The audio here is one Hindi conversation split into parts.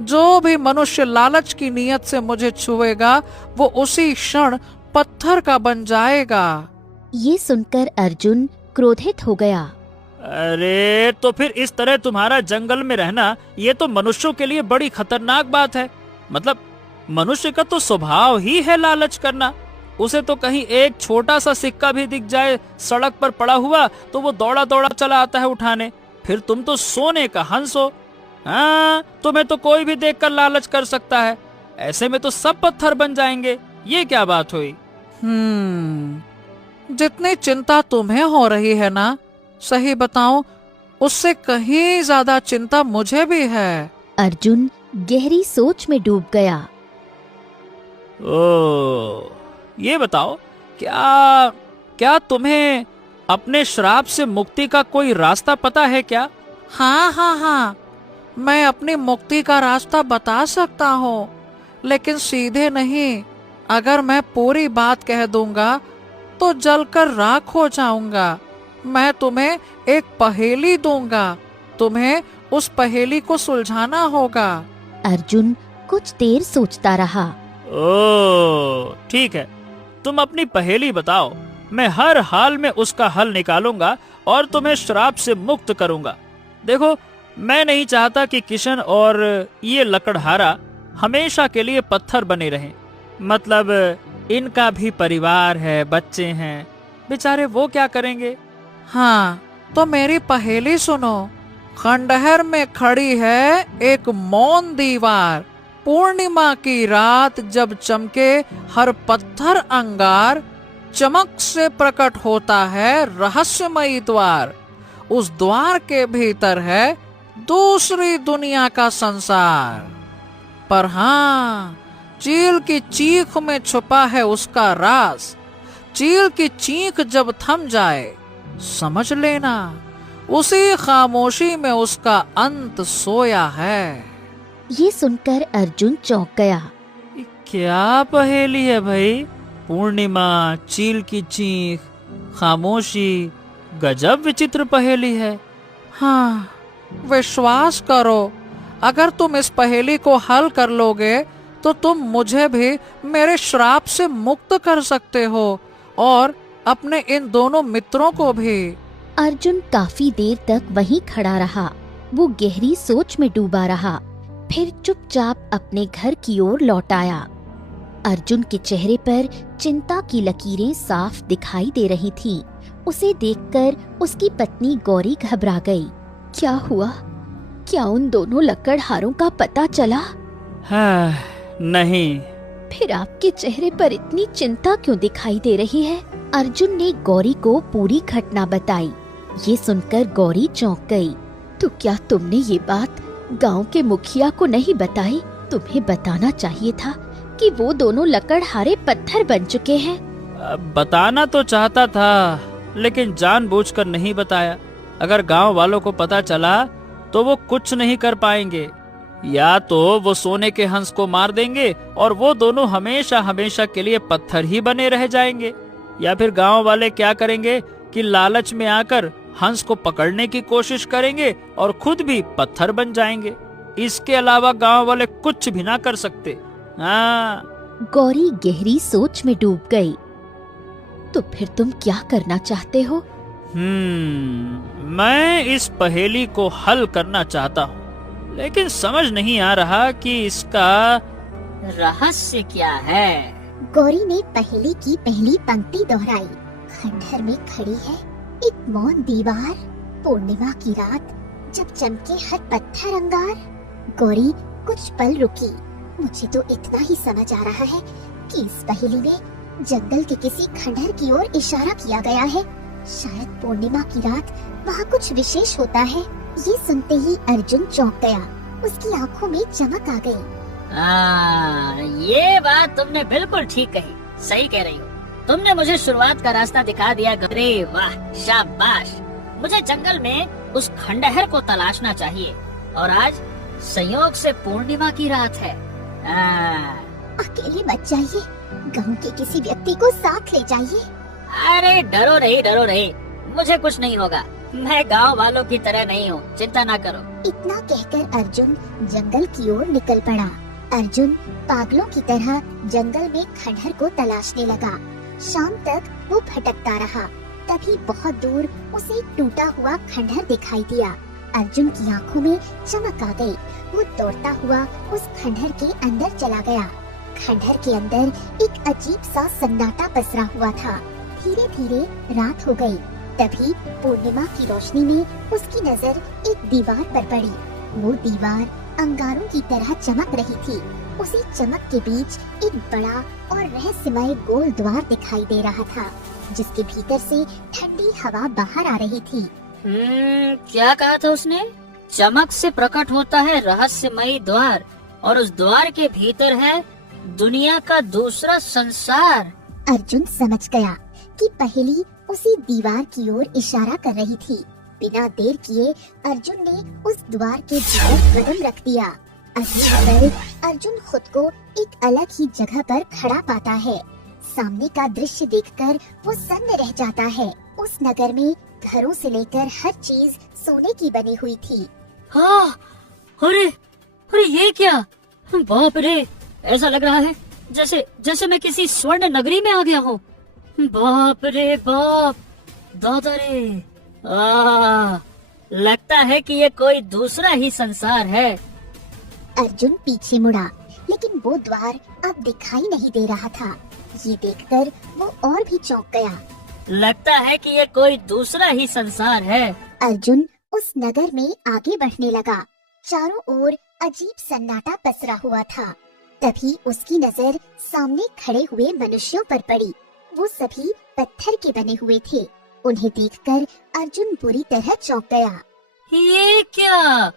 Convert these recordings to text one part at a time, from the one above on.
जो भी मनुष्य लालच की नीयत से मुझे छुएगा वो उसी क्षण पत्थर का बन जाएगा। ये सुनकर अर्जुन क्रोधित हो गया। अरे तो फिर इस तरह तुम्हारा जंगल में रहना ये तो मनुष्यों के लिए बड़ी खतरनाक बात है। मतलब मनुष्य का तो स्वभाव ही है लालच करना। उसे तो कहीं एक छोटा सा सिक्का भी दिख जाए सड़क पर पड़ा हुआ तो वो दौड़ा दौड़ा चला आता है उठाने। फिर तुम तो सोने का हंस हो। हाँ, तुम्हें तो कोई भी देखकर लालच कर सकता है। ऐसे में तो सब पत्थर बन जाएंगे। ये क्या बात हुई? जितनी चिंता तुम्हें हो रही है ना, सही बताऊं उससे कहीं ज्यादा चिंता मुझे भी है। अर्जुन गहरी सोच में डूब गया। ओ, ये बताओ क्या तुम्हें अपने श्राप से मुक्ति का कोई रास्ता पता है क्या? हाँ, मैं अपनी मुक्ति का रास्ता बता सकता हूँ, लेकिन सीधे नहीं। अगर मैं पूरी बात कह दूंगा तो जलकर राख हो जाऊंगा। मैं तुम्हें एक पहेली दूंगा, तुम्हें उस पहेली को सुलझाना होगा। अर्जुन कुछ देर सोचता रहा। ओ, ठीक है, तुम अपनी पहेली बताओ। मैं हर हाल में उसका हल निकालूंगा और तुम्हें श्राप से मुक्त करूंगा। देखो, मैं नहीं चाहता कि किशन और ये लकड़हारा हमेशा के लिए पत्थर बने रहें। मतलब इनका भी परिवार है, बच्चे हैं, बेचारे वो क्या करेंगे? हाँ, तो मेरी पहेली सुनो। खंडहर में खड़ी है एक मौन दीवार। पूर्णिमा की रात जब चमके हर पत्थर अंगार, चमक से प्रकट होता है रहस्यमयी द्वार। उस द्वार के भीतर है दूसरी दुनिया का संसार। पर हाँ, चील की चीख में छुपा है उसका राज। चील की चीख जब थम जाए, समझ लेना उसी खामोशी में उसका अंत सोया है। ये सुनकर अर्जुन चौंक गया। क्या पहेली है भाई? पूर्णिमा, चील की चीख, खामोशी, गजब विचित्र पहेली है। हाँ, विश्वास करो, अगर तुम इस पहेली को हल कर लोगे तो तुम मुझे भी मेरे श्राप से मुक्त कर सकते हो और अपने इन दोनों मित्रों को भी। अर्जुन काफी देर तक वहीं खड़ा रहा। वो गहरी सोच में डूबा रहा, फिर चुपचाप अपने घर की ओर लौट आया। अर्जुन के चेहरे पर चिंता की लकीरें साफ दिखाई दे रही थीं। उसे देखकर उसकी पत्नी गौरी घबरा गई। क्या हुआ? क्या उन दोनों लकड़हारों का पता चला? हाँ, नहीं। फिर आपके चेहरे पर इतनी चिंता क्यों दिखाई दे रही है? अर्जुन ने गौरी को पूरी घटना बताई। ये सुनकर गौरी चौंक गई। तो क्या तुमने ये बात गांव के मुखिया को नहीं बताई? तुम्हें बताना चाहिए था कि वो दोनों लकड़हारे पत्थर बन चुके हैं। बताना तो चाहता था, लेकिन जानबूझकर नहीं बताया। अगर गांव वालों को पता चला तो वो कुछ नहीं कर पाएंगे। या तो वो सोने के हंस को मार देंगे और वो दोनों हमेशा हमेशा के लिए पत्थर ही बने रह जाएंगे, या फिर गांव वाले क्या करेंगे कि लालच में आकर हंस को पकड़ने की कोशिश करेंगे और खुद भी पत्थर बन जाएंगे। इसके अलावा गांव वाले कुछ भी ना कर सकते। हाँ। गौरी गहरी सोच में डूब गई। तो फिर तुम क्या करना चाहते हो? मैं इस पहेली को हल करना चाहता हूँ, लेकिन समझ नहीं आ रहा कि इसका रहस्य क्या है। गौरी ने पहेली की पहली पंक्ति दोहराई। खंडहर में खड़ी है एक मौन दीवार, पूर्णिमा की रात जब चमके हर पत्थर अंगार। गौरी कुछ पल रुकी। मुझे तो इतना ही समझ आ रहा है कि इस पहेली में जंगल के किसी खंडहर की ओर इशारा किया गया है। शायद पूर्णिमा की रात वहाँ कुछ विशेष होता है। ये सुनते ही अर्जुन चौंक गया। उसकी आंखों में चमक आ गई। ये बात तुमने बिल्कुल ठीक कही, सही कह रही हो। तुमने मुझे शुरुआत का रास्ता दिखा दिया। अरे वाह, शाबाश। मुझे जंगल में उस खंडहर को तलाशना चाहिए और आज संयोग से पूर्णिमा की रात है। अकेले मत जाइए, गांव के किसी व्यक्ति को साथ ले जाइए। अरे डरो नहीं, मुझे कुछ नहीं होगा। मैं गांव वालों की तरह नहीं हूँ, चिंता ना करो। इतना कहकर अर्जुन जंगल की ओर निकल पड़ा। अर्जुन पागलों की तरह जंगल में खंडहर को तलाशने लगा। शाम तक वो भटकता रहा। तभी बहुत दूर उसे एक टूटा हुआ खंडहर दिखाई दिया। अर्जुन की आंखों में चमक आ गई। वो दौड़ता हुआ उस खंडहर के अंदर चला गया। खंडहर के अंदर एक अजीब सा सन्नाटा पसरा हुआ था। धीरे धीरे रात हो गई। तभी पूर्णिमा की रोशनी में उसकी नजर एक दीवार पर पड़ी। वो दीवार अंगारों की तरह चमक रही थी। उसी चमक के बीच एक बड़ा और रहस्यमय गोल द्वार दिखाई दे रहा था, जिसके भीतर से ठंडी हवा बाहर आ रही थी। क्या कहा था उसने? चमक से प्रकट होता है रहस्यमयी द्वार, और उस द्वार के भीतर है दुनिया का दूसरा संसार। अर्जुन समझ गया कि पहेली उसी दीवार की ओर इशारा कर रही थी। बिना देर किए अर्जुन ने उस द्वार के भीतर कदम रख दिया। अर्जुन खुद को एक अलग ही जगह पर खड़ा पाता है। सामने का दृश्य देखकर वो सन्न रह जाता है। उस नगर में घरों से लेकर हर चीज सोने की बनी हुई थी। हाँ, अरे अरे ये क्या? बाप रे, ऐसा लग रहा है जैसे जैसे मैं किसी स्वर्ण नगरी में आ गया हूँ। बाप रे बाप, दादा रे, लगता है कि ये कोई दूसरा ही संसार है। अर्जुन पीछे मुड़ा, लेकिन वो द्वार अब दिखाई नहीं दे रहा था। ये देखकर वो और भी चौंक गया। लगता है कि ये कोई दूसरा ही संसार है। अर्जुन उस नगर में आगे बढ़ने लगा। चारों ओर अजीब सन्नाटा पसरा हुआ था। तभी उसकी नजर सामने खड़े हुए मनुष्यों पर पड़ी। वो सभी पत्थर के बने हुए थे। उन्हें देखकर अर्जुन बुरी तरह चौंक गया। ये क्या?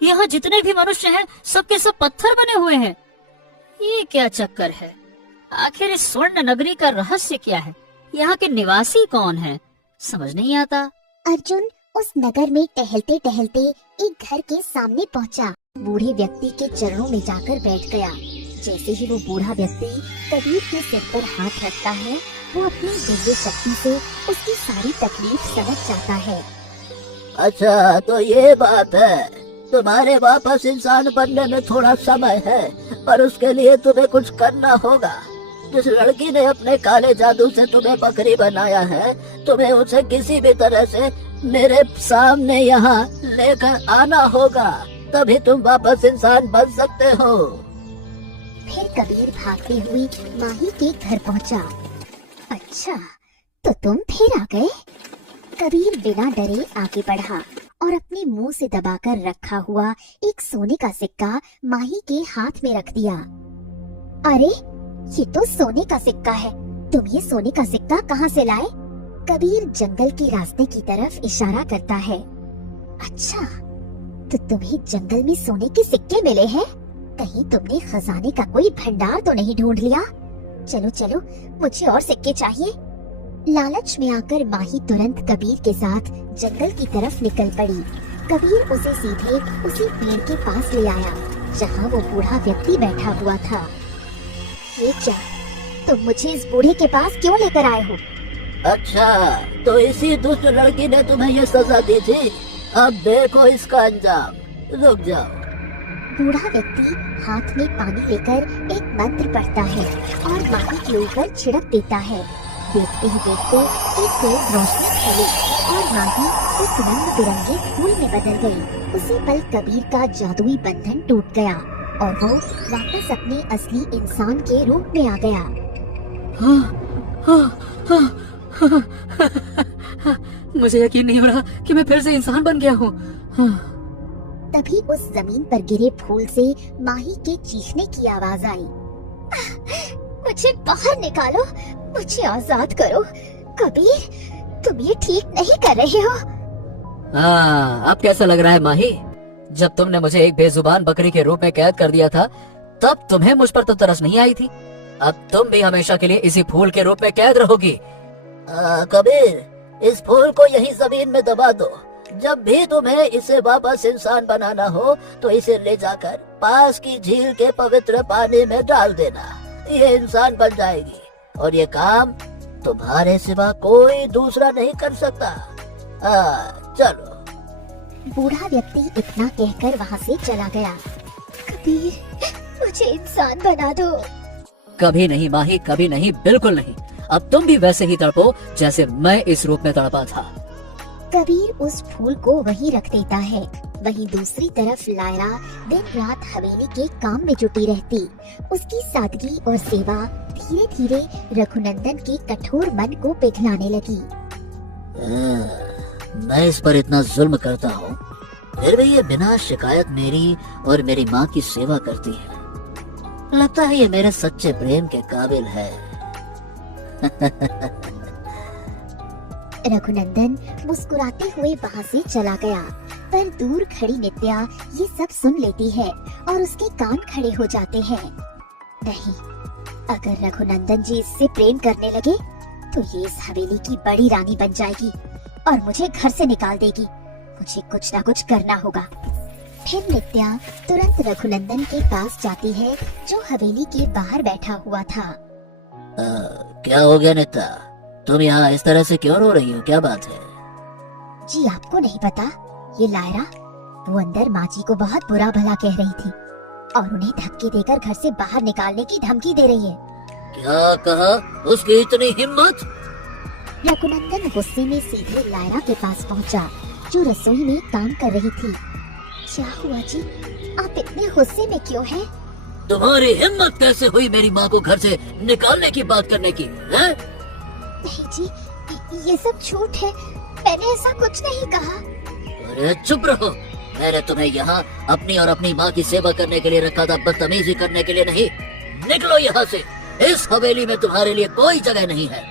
यहाँ जितने भी मनुष्य हैं, सबके सब पत्थर बने हुए हैं। ये क्या चक्कर है? आखिर इस स्वर्ण नगरी का रहस्य क्या है? यहाँ के निवासी कौन हैं? समझ नहीं आता। अर्जुन उस नगर में टहलते टहलते एक घर के सामने पहुँचा। बूढ़े व्यक्ति के चरणों में जाकर बैठ गया। जैसे ही वो बूढ़ा व्यक्ति कबीर के सिर पर हाथ रखता है, वो अपनी दिव्य शक्ति से उसकी सारी तकलीफ समझ जाता है। अच्छा, तो ये बात है। तुम्हारे वापस इंसान बनने में थोड़ा समय है, पर उसके लिए तुम्हें कुछ करना होगा। जिस लड़की ने अपने काले जादू से तुम्हें बकरी बनाया है, तुम्हें उसे किसी भी तरह से मेरे सामने यहाँ लेकर आना होगा, तभी तुम वापस इंसान बन सकते हो। फिर कबीर भागते हुए माही के घर पहुंचा। अच्छा, तो तुम फिर आ गए? कबीर बिना डरे आगे बढ़ा और अपने मुंह से दबाकर रखा हुआ एक सोने का सिक्का माही के हाथ में रख दिया। अरे, ये तो सोने का सिक्का है। तुम ये सोने का सिक्का कहाँ से लाए? कबीर जंगल के रास्ते की तरफ इशारा करता है। अच्छा, तो तुम्हें जंगल में सोने के सिक्के मिले हैं? कहीं तुमने खजाने का कोई भंडार तो नहीं ढूंढ लिया? चलो चलो, मुझे और सिक्के चाहिए। लालच में आकर माही तुरंत कबीर के साथ जंगल की तरफ निकल पड़ी। कबीर उसे सीधे उसी पेड़ के पास ले आया, जहाँ वो बूढ़ा व्यक्ति बैठा हुआ था। ये क्या? तुम मुझे इस बूढ़े के पास क्यों लेकर आए हो? अच्छा, तो इसी दुष्ट लड़की ने तुम्हें ये सजा दी थी। अब देखो इसका अंजाम। रुक जाओ। बूढ़ा व्यक्ति हाथ में पानी लेकर एक मंत्र पढ़ता है और माही के ऊपर छिड़क देता है। देखते ही देखते एक तेज रोशनी फैली और माही एक रंग बिरंगे फूल में बदल गई। उसी पल कबीर का जादुई बंधन टूट गया और वो वापस अपने असली इंसान के रूप में आ गया। मुझे यकीन नहीं हो रहा कि मैं फिर से इंसान बन गया हूँ। तभी उस जमीन पर गिरे फूल से माही के चीखने की आवाज आई। मुझे बाहर निकालो, मुझे आजाद करो। कबीर, तुम ये ठीक नहीं कर रहे हो। हाँ, अब कैसा लग रहा है माही? जब तुमने मुझे एक बेजुबान बकरी के रूप में कैद कर दिया था, तब तुम्हें मुझ पर तो तरस नहीं आई थी। अब तुम भी हमेशा के लिए इसी फूल के रूप में कैद रहोगी। कबीर, इस फूल को यहीं जमीन में दबा दो। जब भी तुम्हें इसे वापस इंसान बनाना हो, तो इसे ले जाकर पास की झील के पवित्र पानी में डाल देना। ये इंसान बन जाएगी और ये काम तुम्हारे सिवा कोई दूसरा नहीं कर सकता। चलो। बूढ़ा व्यक्ति इतना कहकर वहाँ से चला गया। कबीर, मुझे इंसान बना दो। कभी नहीं माही, कभी नहीं, बिल्कुल नहीं। अब तुम भी वैसे ही तड़पो जैसे मैं इस रूप में तड़पा था। कबीर उस फूल को वहीं रख देता है। वहीं दूसरी तरफ लायरा दिन रात हवेली के काम में जुटी रहती। उसकी सादगी और सेवा धीरे धीरे रघुनंदन के कठोर मन को पिघलाने लगी। मैं इस पर इतना जुल्म करता हूँ, फिर भी ये बिना शिकायत मेरी और मेरी माँ की सेवा करती है। लगता है ये मेरे सच्चे प्रेम के काबिल है। रघुनंदन मुस्कुराते हुए वहाँ से चला गया, पर दूर खड़ी नित्या ये सब सुन लेती है और उसके कान खड़े हो जाते हैं। नहीं, अगर रघुनंदन जी इससे प्रेम करने लगे तो ये इस हवेली की बड़ी रानी बन जाएगी और मुझे घर से निकाल देगी। मुझे कुछ ना कुछ करना होगा। फिर नित्या तुरंत रघुनंदन के पास जाती है जो हवेली के बाहर बैठा हुआ था। क्या हो गया नित्या? तुम यहाँ इस तरह से क्यों रो रही हो? क्या बात है? जी आपको नहीं पता, ये लायरा वो अंदर माँ जी को बहुत बुरा भला कह रही थी और उन्हें धक्के देकर घर से बाहर निकालने की धमकी दे रही है। क्या कहा? उसकी इतनी हिम्मत? रघुनंदन गुस्से में सीधे लायरा के पास पहुंचा, जो रसोई में काम कर रही थी। क्या हुआ जी, आप इतने गुस्से में क्यों हैं? तुम्हारी हिम्मत कैसे हुई मेरी माँ को घर से निकालने की बात करने की? हैं? नहीं जी, ये सब झूठ है, मैंने ऐसा कुछ नहीं कहा। अरे चुप रहो, मैंने तुम्हें यहाँ अपनी और अपनी माँ की सेवा करने के लिए रखा था, बदतमीजी करने के लिए नहीं। निकलो यहाँ से, इस हवेली में तुम्हारे लिए कोई जगह नहीं है।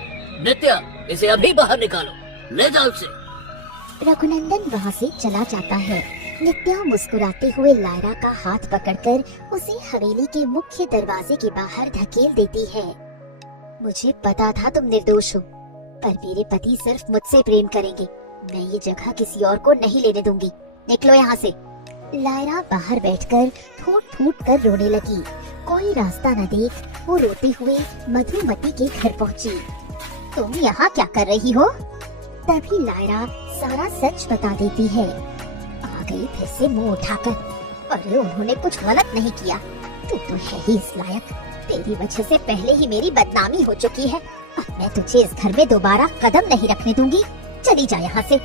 नित्या, इसे अभी बाहर निकालो, ले जाओ इसे। रघुनंदन वहाँ से चला जाता है। नित्या मुस्कुराते हुए लायरा का हाथ पकड़कर उसे हवेली के मुख्य दरवाजे के बाहर धकेल देती है। मुझे पता था तुम निर्दोष हो, पर मेरे पति सिर्फ मुझसे प्रेम करेंगे। मैं ये जगह किसी और को नहीं लेने दूंगी। निकलो यहाँ से। लायरा बाहर बैठकर फूट फूट कर रोने लगी। कोई रास्ता न देख वो रोते हुए मधुमती के घर पहुँची। तुम यहाँ क्या कर रही हो? तभी लायरा सारा सच बता देती है। आ गई फिर से मुंह उठाकर। अरे उन्होंने कुछ गलत नहीं किया, तू तो है ही इस लायक। तेरी वजह से पहले ही मेरी बदनामी हो चुकी है। अब मैं तुझे इस घर में दोबारा कदम नहीं रखने दूंगी। चली जा यहाँ से।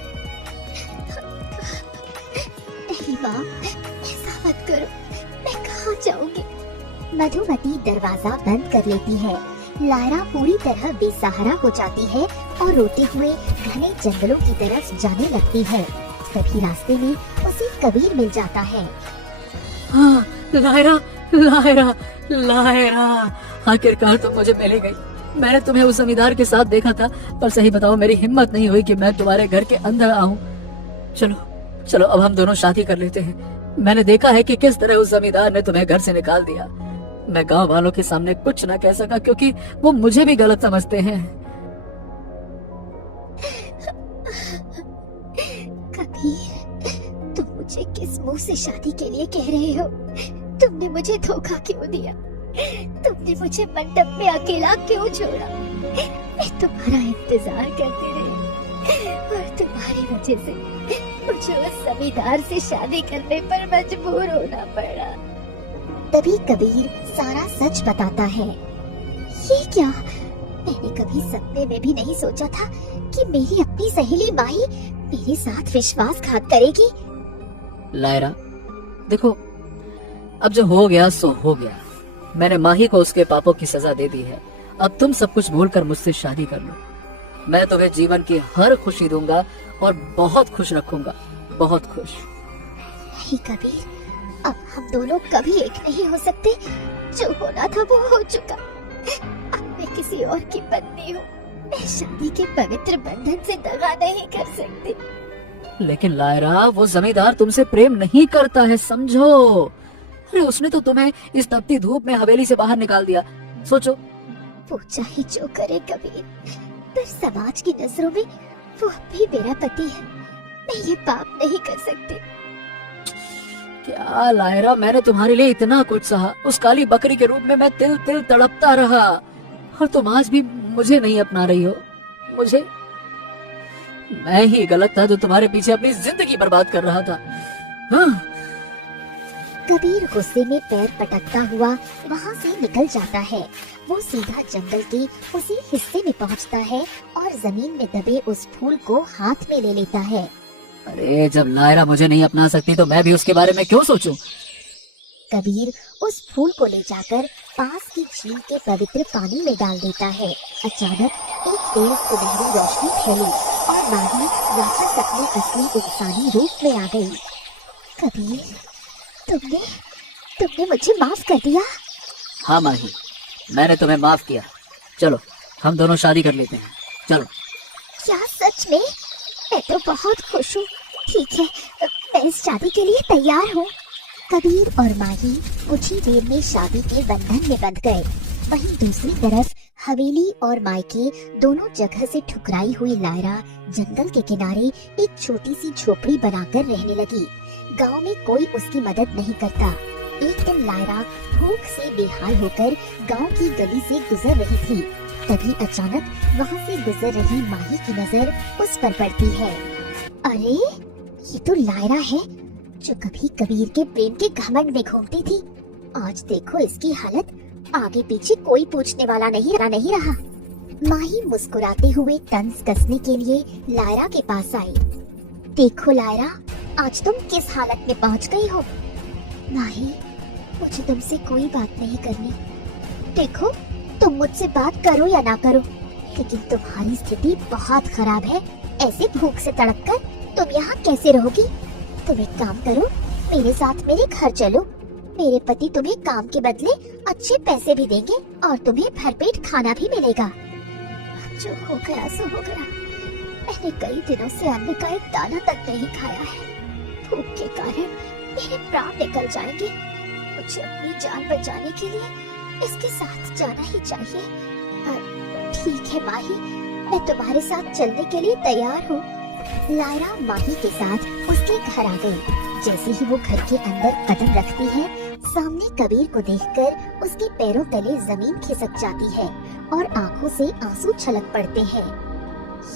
नहीं माँ, ऐसा मत करो, मैं कहाँ जाऊंगी? मधुमती दरवाजा बंद कर लेती है। लायरा पूरी तरह बेसहारा हो जाती है और रोते हुए घने जंगलों की तरफ जाने लगती है। तभी रास्ते में उसे कबीर मिल जाता है। हाँ, लायरा, लायरा, लायरा, आखिरकार तुम मुझे मिल गई। मैंने तुम्हें उस जमींदार के साथ देखा था, पर सही बताओ मेरी हिम्मत नहीं हुई कि मैं तुम्हारे घर के अंदर आऊं। चलो चलो, अब हम दोनों शादी कर लेते हैं। मैंने देखा है कि किस तरह उस जमींदार ने तुम्हें घर से निकाल दिया। मैं गांव वालों के सामने कुछ न कह सका क्योंकि वो मुझे भी गलत समझते हैं। कबीर, तुम मुझे किस मुंह से शादी के लिए कह रहे हो? तुमने मुझे धोखा क्यों दिया? तुमने मुझे मंडप में अकेला क्यों छोड़ा? मैं तुम्हारा इंतजार करती रही और तुम्हारी वजह से मुझे उस जमींदार से शादी करने पर मजबूर होना पड़ा। तभी कबीर सारा सच बताता है। ये क्या? मैंने कभी सपने में भी नहीं सोचा था कि मेरी अपनी सहेली माही मेरे साथ विश्वासघात करेगी। लायरा, देखो, अब जो हो गया सो हो गया। मैंने माही को उसके पापों की सजा दे दी है। अब तुम सब कुछ भूलकर मुझसे शादी कर लो। मैं तुम्हें जीवन की हर खुशी दूंगा और बहुत खुश रखूंगा, बहुत खुश। नहीं कबीर, अब हम दोनों कभी एक नहीं हो सकते। जो होना था वो हो चुका। अब मैं किसी और की पत्नी हूँ। मैं शादी के पवित्र बंधन से दगा नहीं कर सकती। लेकिन लायरा, वो जमींदार तुमसे प्रेम नहीं करता है, समझो। अरे उसने तो तुम्हें इस तपती धूप में हवेली से बाहर निकाल दिया। सोचो। वो चाहे जो करे कबीर, पर समाज की नजरों में वो अब भी मेरा पति है। मैं ये पाप नहीं कर सकती। क्या लायरा, मैंने तुम्हारे लिए इतना कुछ सहा। उस काली बकरी के रूप में मैं तिल तिल तड़पता रहा और तुम आज भी मुझे नहीं अपना रही हो। मैं ही गलत था जो तुम्हारे पीछे अपनी जिंदगी बर्बाद कर रहा था। हाँ। कबीर गुस्से में पैर पटकता हुआ वहाँ से निकल जाता है। वो सीधा जंगल के उसी हिस्से में पहुँचता है और जमीन में दबे उस फूल को हाथ में ले लेता है। अरे जब लायरा मुझे नहीं अपना सकती तो मैं भी उसके बारे में क्यों सोचूं? कबीर उस फूल को ले जाकर पास की झील के पवित्र पानी में डाल देता है। अचानक एक तेज सुनहरी रोशनी फैली और माही वापस अपने असली इंसानी रूप में आ गई। कबीर, तुमने मुझे माफ कर दिया। हाँ माही, मैंने तुम्हें माफ किया। चलो हम दोनों शादी कर लेते हैं, चलो। क्या सच में? मैं तो बहुत खुश हूँ। ठीक है, मैं इस शादी के लिए तैयार हूँ। कबीर और माही कुछ ही देर में शादी के बंधन में बंध गए। वहीं दूसरी तरफ हवेली और मायके दोनों जगह से ठुकराई हुई लायरा जंगल के किनारे एक छोटी सी झोपड़ी बनाकर रहने लगी। गांव में कोई उसकी मदद नहीं करता। एक दिन लायरा भूख से बेहाल होकर गांव की गली से गुजर रही थी। तभी अचानक वहां से गुजर रही माही की नजर उस पर पड़ती है। अरे ये तो लायरा है जो कभी कबीर के प्रेम के घमंड में घूमती थी। आज देखो इसकी हालत, आगे पीछे कोई पूछने वाला नहीं रहा। माही मुस्कुराते हुए तंज कसने के लिए लायरा के पास आई। देखो लायरा, आज तुम किस हालत में पहुंच गई हो। माही, मुझे तुमसे कोई बात नहीं करनी। देखो, तुम मुझसे बात करो या ना करो, लेकिन तुम्हारी स्थिति बहुत खराब है। ऐसे भूख से तड़प कर तुम यहाँ कैसे रहोगी? तुम एक काम करो, मेरे साथ मेरे घर चलो। मेरे पति तुम्हें काम के बदले अच्छे पैसे भी देंगे और तुम्हें भरपेट खाना भी मिलेगा। जो हो गया सो हो गया। मैंने कई दिनों से अन्न का एक दाना तक नहीं खाया है। भूख के कारण मेरे प्राण निकल जाएंगे। मुझे अपनी जान बचाने के लिए इसके साथ जाना ही चाहिए। ठीक है माही, मैं तुम्हारे साथ चलने के लिए तैयार हूँ। लायरा माही के साथ उसके घर आ गई। जैसे ही वो घर के अंदर कदम रखती है, सामने कबीर को देखकर उसके पैरों तले जमीन खिसक जाती है और आंखों से आंसू छलक पड़ते हैं।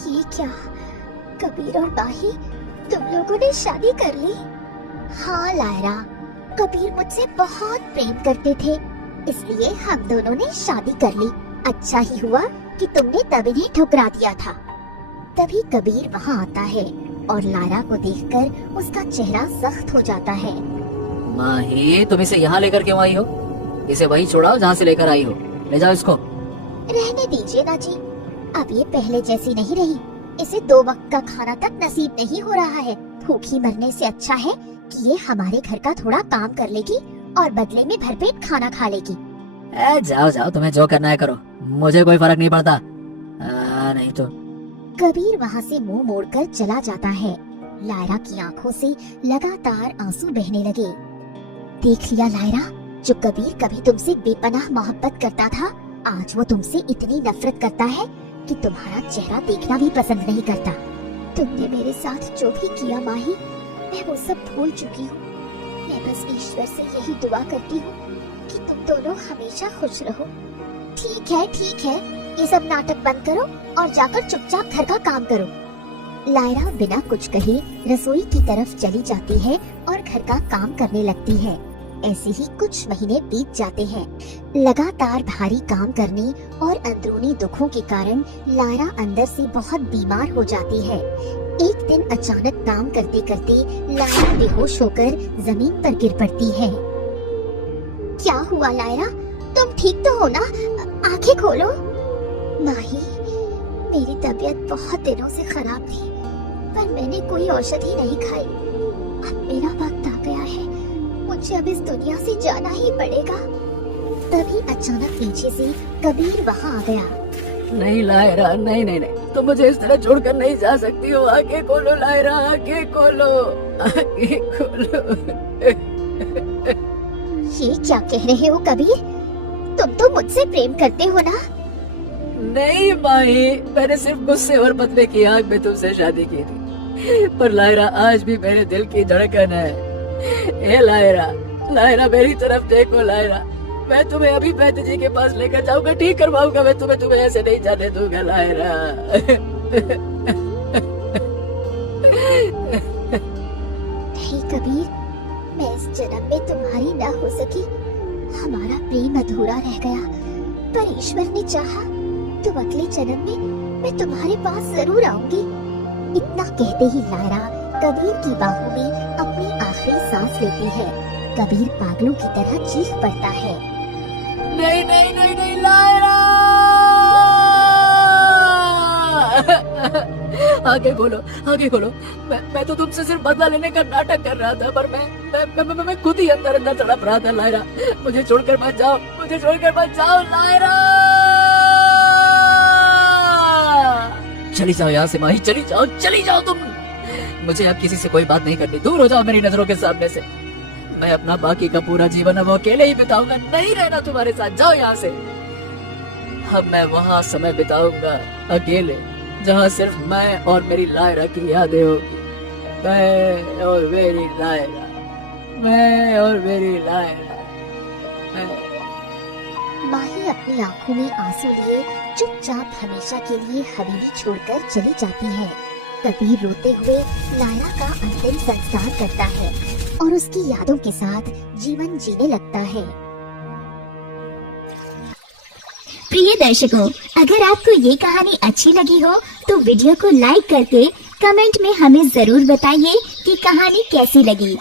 ये क्या? कबीर और माही, तुम लोगों ने शादी कर ली? हाँ लायरा, कबीर मुझसे बहुत प्रेम करते थे, इसलिए हम दोनों ने शादी कर ली। अच्छा ही हुआ कि तुमने तब इन्हें ठुकरा दिया था। तभी कबीर वहाँ आता है और लायरा को देखकर उसका चेहरा सख्त हो जाता है। माही, तुम इसे यहाँ लेकर क्यों आई हो? इसे वहीं छोड़ाओ जहाँ से लेकर आई हो। ले जाओ इसको। रहने दीजिए ना जी, अब ये पहले जैसी नहीं रही। इसे 2 वक्त का खाना तक नसीब नहीं हो रहा है। भूखी मरने से अच्छा है कि ये हमारे घर का थोड़ा काम कर लेगी और बदले में भरपेट खाना खा लेगी। जाओ, तुम्हें जो करना है करो, मुझे कोई फर्क नहीं पड़ता। नहीं तो। कबीर वहाँ से मुंह मोड़कर चला जाता है। लायरा की आंखों से लगातार आंसू बहने लगे। देख लिया लायरा, जो कबीर कभी तुमसे बेपनाह मोहब्बत करता था, आज वो तुमसे इतनी नफरत करता है कि तुम्हारा चेहरा देखना भी पसंद नहीं करता। तुमने मेरे साथ जो भी किया माही, मैं वो सब भूल चुकी हूँ। मैं बस ईश्वर से यही दुआ करती हूँ कि तुम दोनों हमेशा खुश रहो। ठीक है, ये सब नाटक बंद करो और जाकर चुपचाप घर का काम करो। लायरा बिना कुछ कहे रसोई की तरफ चली जाती है और घर का काम करने लगती है। ऐसे ही कुछ महीने बीत जाते हैं। लगातार भारी काम करने और अंदरूनी दुखों के कारण लायरा अंदर से बहुत बीमार हो जाती है। एक दिन अचानक काम करते करते लायरा बेहोश होकर जमीन पर गिर पड़ती है। क्या हुआ लायरा? तुम ठीक तो हो ना? आंखें खोलो। माही, मेरी तबीयत बहुत दिनों से खराब थी, पर मैंने कोई औषधि नहीं खाई। अब मेरा वक्त आ गया है, मुझे अब इस दुनिया से जाना ही पड़ेगा। तभी अचानक पीछे से कबीर वहाँ आ गया। नहीं लायरा, नहीं, तुम मुझे इस तरह छोड़कर नहीं जा सकती हो। आंखें खोलो लायरा, आंखें खोलो। ये क्या कह रहे हो कबीर? तुम तो मुझसे प्रेम करते हो ना? नहीं माही, मैंने सिर्फ गुस्से और बदले की आग में तुमसे शादी की थी, पर लायरा आज भी मेरे दिल की धड़कन है। ए लायरा मेरी तरफ देखो लायरा, मैं तुम्हें अभी वैद्य जी के पास लेकर जाऊंगा, ठीक करवाऊंगा। मैं तुम्हें ऐसे नहीं जाने दूंगा लायरा। में तुम्हारी ना हो सकी, हमारा प्रेम अधूरा रह गया, पर ईश्वर ने चाहा तो अगले जन्म में मैं तुम्हारे पास जरूर आऊंगी। इतना कहते ही लायरा कबीर की बाहों में अपनी आखिरी सांस लेती है। कबीर पागलों की तरह चीख पड़ता है, नहीं नहीं नहीं नहीं लायरा। आगे बोलो, आगे बोलो। मैं तो तुमसे सिर्फ बदला लेने का नाटक कर रहा था, पर मैं खुद ही अंदर अंदर तड़प रहा था। लायरा, मुझे छोड़कर मत जाओ, मुझे छोड़कर मत जाओ लायरा। चली जाओ यहाँ से माही, चली जाओ तुम। मुझे अब किसी से कोई बात नहीं करनी, दूर हो जाओ मेरी नजरों के सामने से। मैं अपना बाकी का पूरा जीवन अब अकेले ही बिताऊंगा, नहीं रहना तुम्हारे साथ। जाओ यहाँ से। अब मैं वहाँ समय बिताऊंगा अकेले, जहाँ सिर्फ मैं और मेरी लायरा की यादें होगी। मैं और मेरी लायरा, मैं और मेरी लायरा। माही अपनी आंखों में आंसू लिए चुपचाप हमेशा के लिए हवेली छोड़कर चली जाती है। कबीर रोते हुए लायरा का अंतिम संस्कार करता है और उसकी यादों के साथ जीवन जीने लगता है। प्रिय दर्शकों, अगर आपको ये कहानी अच्छी लगी हो तो वीडियो को लाइक करके कमेंट में हमें जरूर बताइए कि कहानी कैसी लगी।